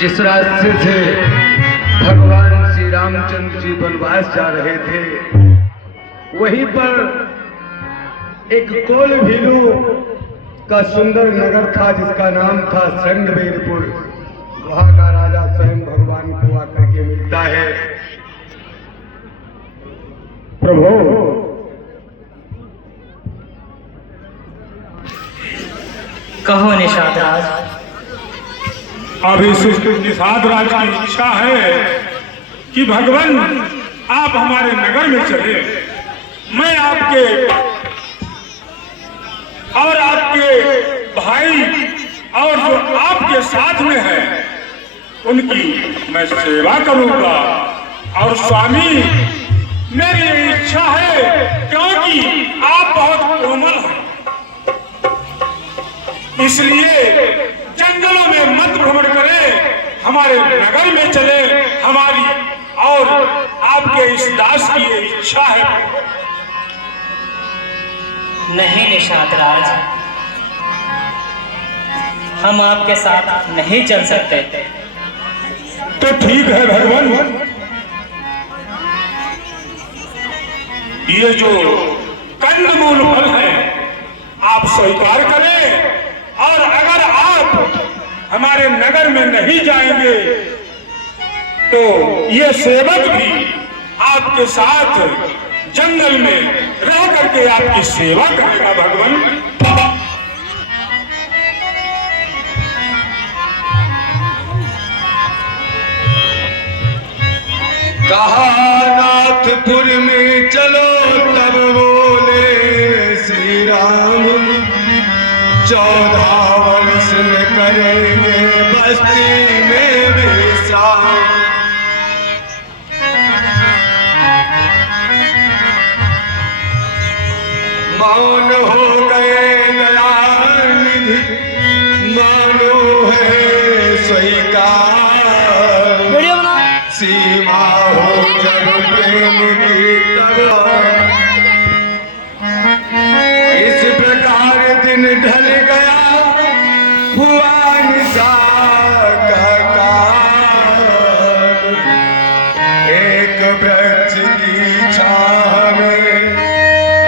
जिस रास्ते से भगवान श्री रामचंद्र जी वनवास जा रहे थे, वहीं पर एक कोल भीलू का सुंदर नगर था जिसका नाम था श्रृंगवेरपुर। वहां का राजा स्वयं भगवान को आकर के मिलता है। प्रभु, कहो निषाद राज। अभी निषाद राज की इच्छा है कि भगवान आप हमारे नगर में चले। मैं आपके और आपके भाई और जो आपके साथ में है उनकी मैं सेवा करूंगा। और स्वामी, मेरी इच्छा है, क्योंकि आप बहुत कोमल हैं, इसलिए जंगलों में मत भ्रमण करें, हमारे नगर में चले। हमारी और आपके इस दास की ये इच्छा है। नहीं निषाद राज, हम आपके साथ नहीं चल सकते। तो ठीक है भगवान, ये जो कंदमूल फल है आप स्वीकार करें, और अगर आप हमारे नगर में नहीं जाएंगे तो ये सेवक भी आपके साथ जंगल में रह करके आपकी सेवा करेगा। भगवान, कहा नाथपुर में चलो, तब बोले श्री राम, 14 वर्ष में करेंगे बस्ती में विश्राम। मौन हो गए दयानिधि, मानो है स्वीकार, सीमा हो जब प्रेम की तलवार। इस प्रकार दिन ढल गया, हुआ निशा का काल। एक वृक्ष की छाह में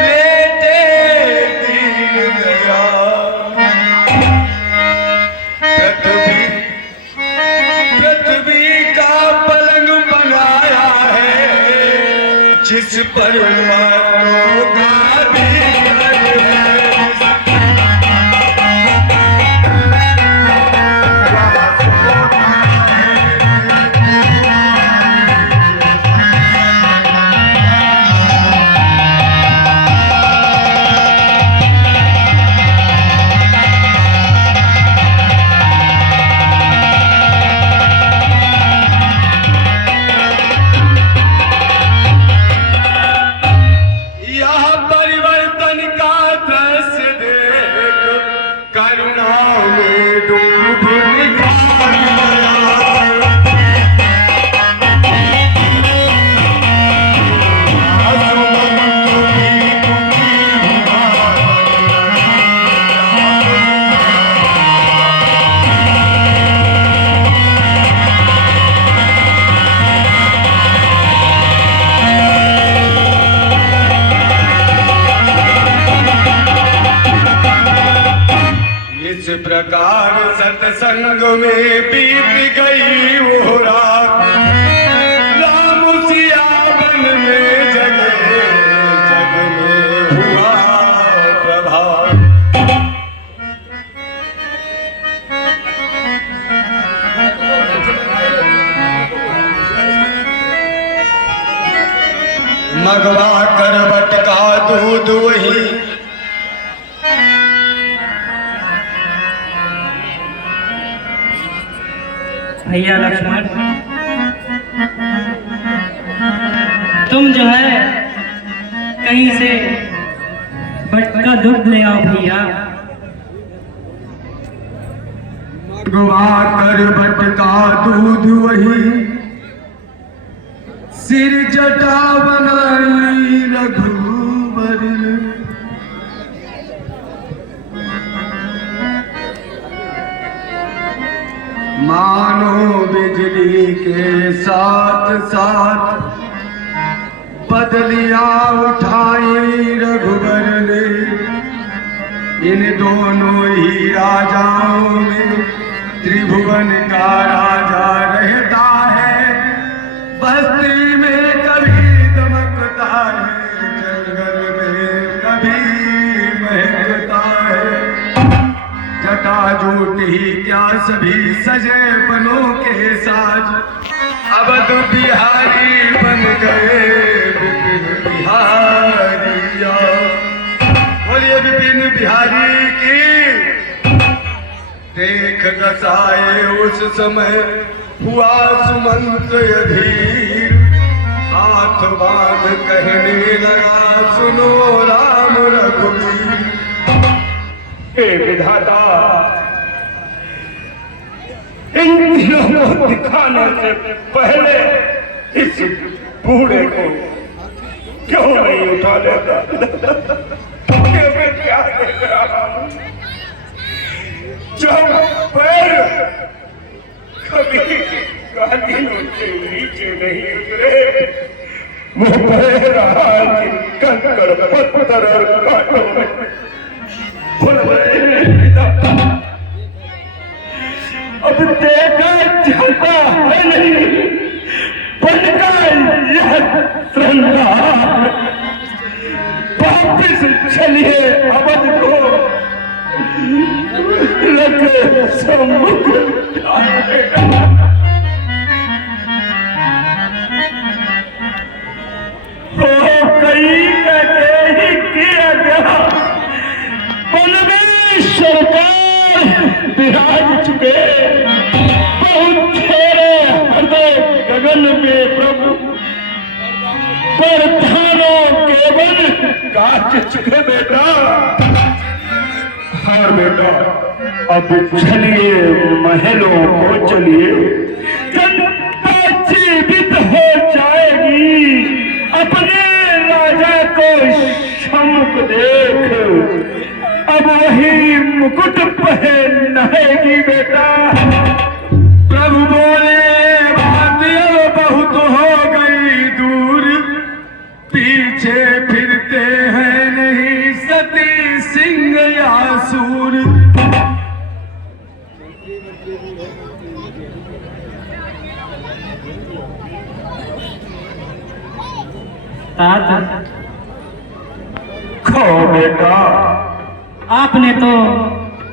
लेटे दीन दयाल। पृथ्वी का पलंग बनाया है, जिस पर मानो का दीवार है। इस प्रकार सत्संग में बीत गई वो रात, राम सिया वन में जगे, जग में हुआ प्रभात। मगवा करवट का दूध वही, भैया लक्ष्मण, तुम जो है कहीं से बटका दूध ले आओ भैया। मगवा करवट का दूध वही, सिर जटा बनाई रघुवर। मानो साथ बदलियां उठाई रघुबर ने। इन दोनों ही राजाओं में त्रिभुवन का राजा रहता है। बस्ती में कभी दमकता है, जंगल में कभी महकता है। जटाजूट ही क्या सभी सजे बनों के साज। अवध बिहारी बन गए विपिन बिहारिया। बोलिए विपिन बिहारी की। देख दसाए उस समय हुआ सुमंत अधीर। हाथ बांध कहने लगा सुनो राम रघुवीर। हे विधाता, इन तीनों को दिखाने से पहले इस बूढ़े को क्यों नहीं उठा लेता? मैं क्या देख रहा हूं? जो पैर कभी गालियों से नीचे नहीं उतरे, वो पैर आज कंकड़ पत्थर और कांटों में भुन गए। अब देखा जाता है नहीं, बनका यह श्रृंगार। वापिस चलिए अवध को, लगे सम्मुख हो कई कहते ही किया गया। बलवीर सरकार विराज चुके, बहुत तेरे हृदय गगन में प्रभु, पर थानों केवल काट चुके बेटा। हाँ बेटा, अब चलिए महलों को चलिए। जनता जीवित हो जाएगी, अपने राजा को सम्मुख देख। अब वही मुकुट पहनाएगी बेटा। प्रभु बोले बात अब बहुत हो गई दूर। पीछे फिरते हैं नहीं सती सिंह या सूर। तात, खो बेटा, आपने तो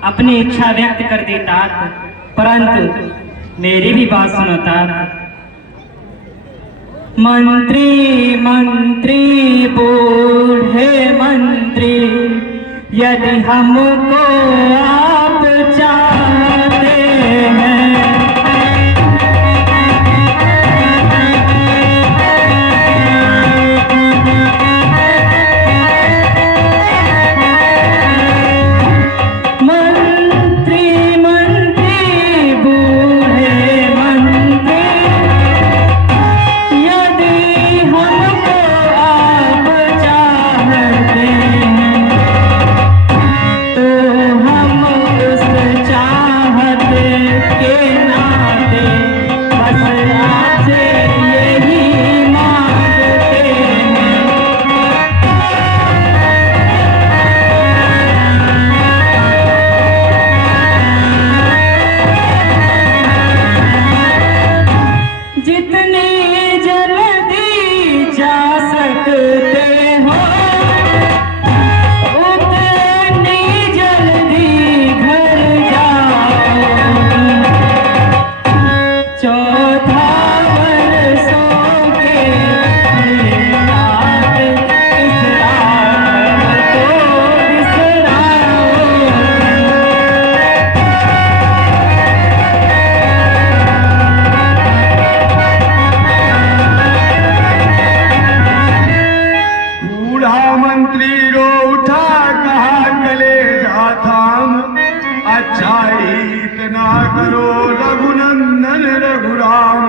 अपनी इच्छा व्यक्त कर दी तात, परंतु मेरी भी बात सुनो तात। मंत्री मंत्री बूढ़े मंत्री, यदि हमको आप चाहते हैं,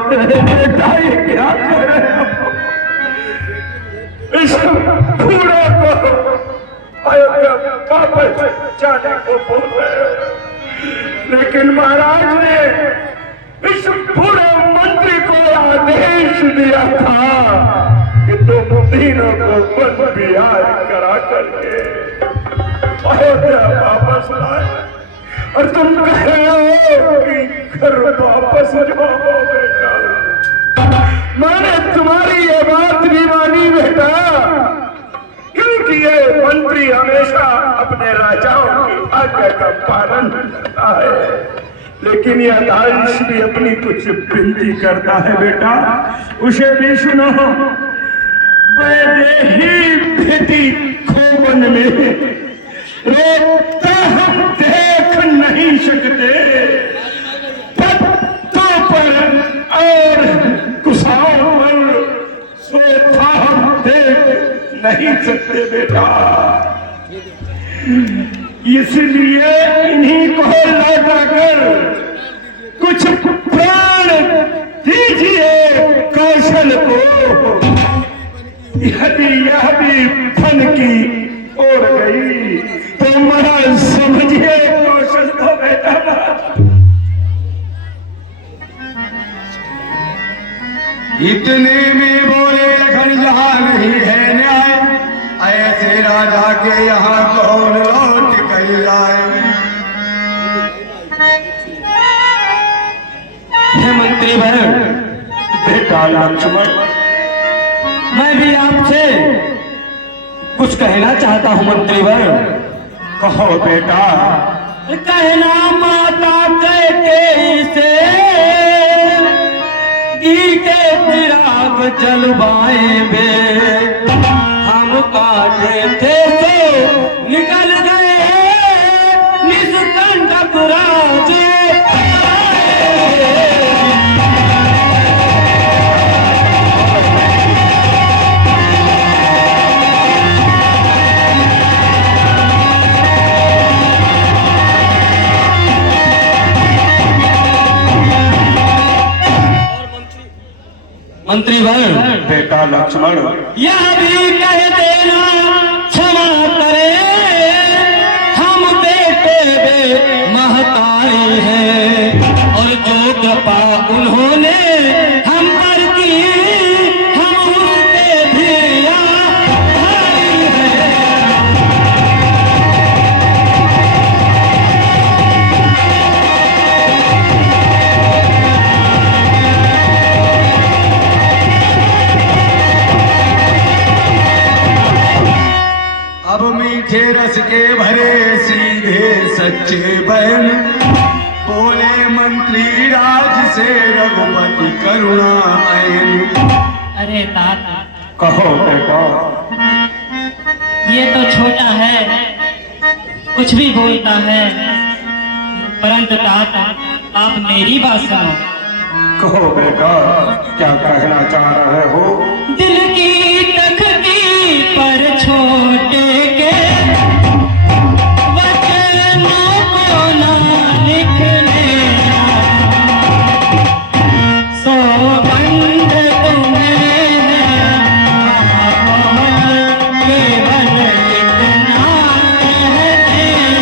बेटा ये क्या कर रहे हो? इस बूढ़े को अयोध्या वापस जाने को बोल रहे हो, लेकिन महाराज ने इस बूढ़े मंत्री को आदेश दिया था कि तुम तीनों को वन विहार करा करके अयोध्या वापस लाए, और तुम कह रहे हो कि घर वापस जाओ बेटा। मैंने तुम्हारी ये बात नहीं मानी बेटा, क्योंकि ये मंत्री हमेशा अपने राजाओं की आज्ञा का पालन करता है, लेकिन यह दाइश भी अपनी कुछ विनती करता है बेटा, उसे भी सुनो। वैदेही बेटी खोवन में रोता हम देख नहीं सकते, पत्तों पर और कुशाओं पर सोता हम देख नहीं सकते बेटा, इसलिए इन्हीं को लौटा कर कुछ प्राण दीजिए कौशल को। यदि यह भी फन की ओर गई तो मरा समझिए कौशल को बेटा। इतने में बोले लखन जहाँ नहीं है न्याय, ऐसे राजा के यहाँ कौन लौट कर जाए। हे मंत्री भर, बेटा लक्ष्मण, मैं भी आपसे कुछ कहना चाहता हूँ मंत्री भर। कहो बेटा। कहना माता कैकेयी से घी के चिराग जलवाएंगे, हम काटे थे तो निकल गए निष्कंटक राज। मंत्री भर, बेटा लक्ष्मण, यह भी कह देना क्षमा करे, हम बेटे बे महतारी हैं, और जो कृपा उन्होंने हम पर की हम उसके भी आभारी हैं। अब मीठे रस के भरे सीधे सच्चे बैन, बोले मंत्री राज से रघुपति करुणा ऐन। अरे तात, कहो बेटा। ये तो छोटा है, कुछ भी बोलता है, परंतु तात आप मेरी बात सुनो। कहो बेटा, क्या कहना चाह रहे हो। दिल की तख्ती पर छोटे के वचनों को ना लिखने, सौगंध तुम्हें है केवल इतना कह देना।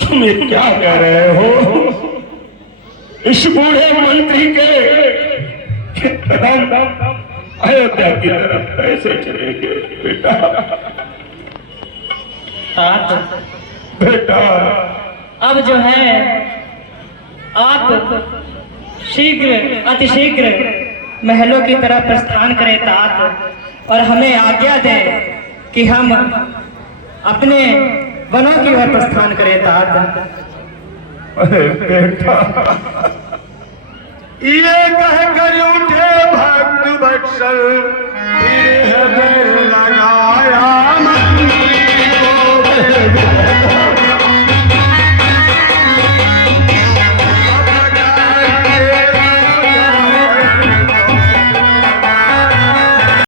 तुम ये क्या कह रहे हो? इस बूढ़े मंत्री के अयोध्या की तरफ कैसे चलेंगे बेटा? तात बेटा अब जो है आप शीघ्र अतिशीघ्र महलों की तरफ प्रस्थान करें तात, और हमें आज्ञा दे कि हम अपने वनों की ओर प्रस्थान करें तात। अरे बेटा ये कहकर उठे भक्त वत्सल, फिर हृदय लगाया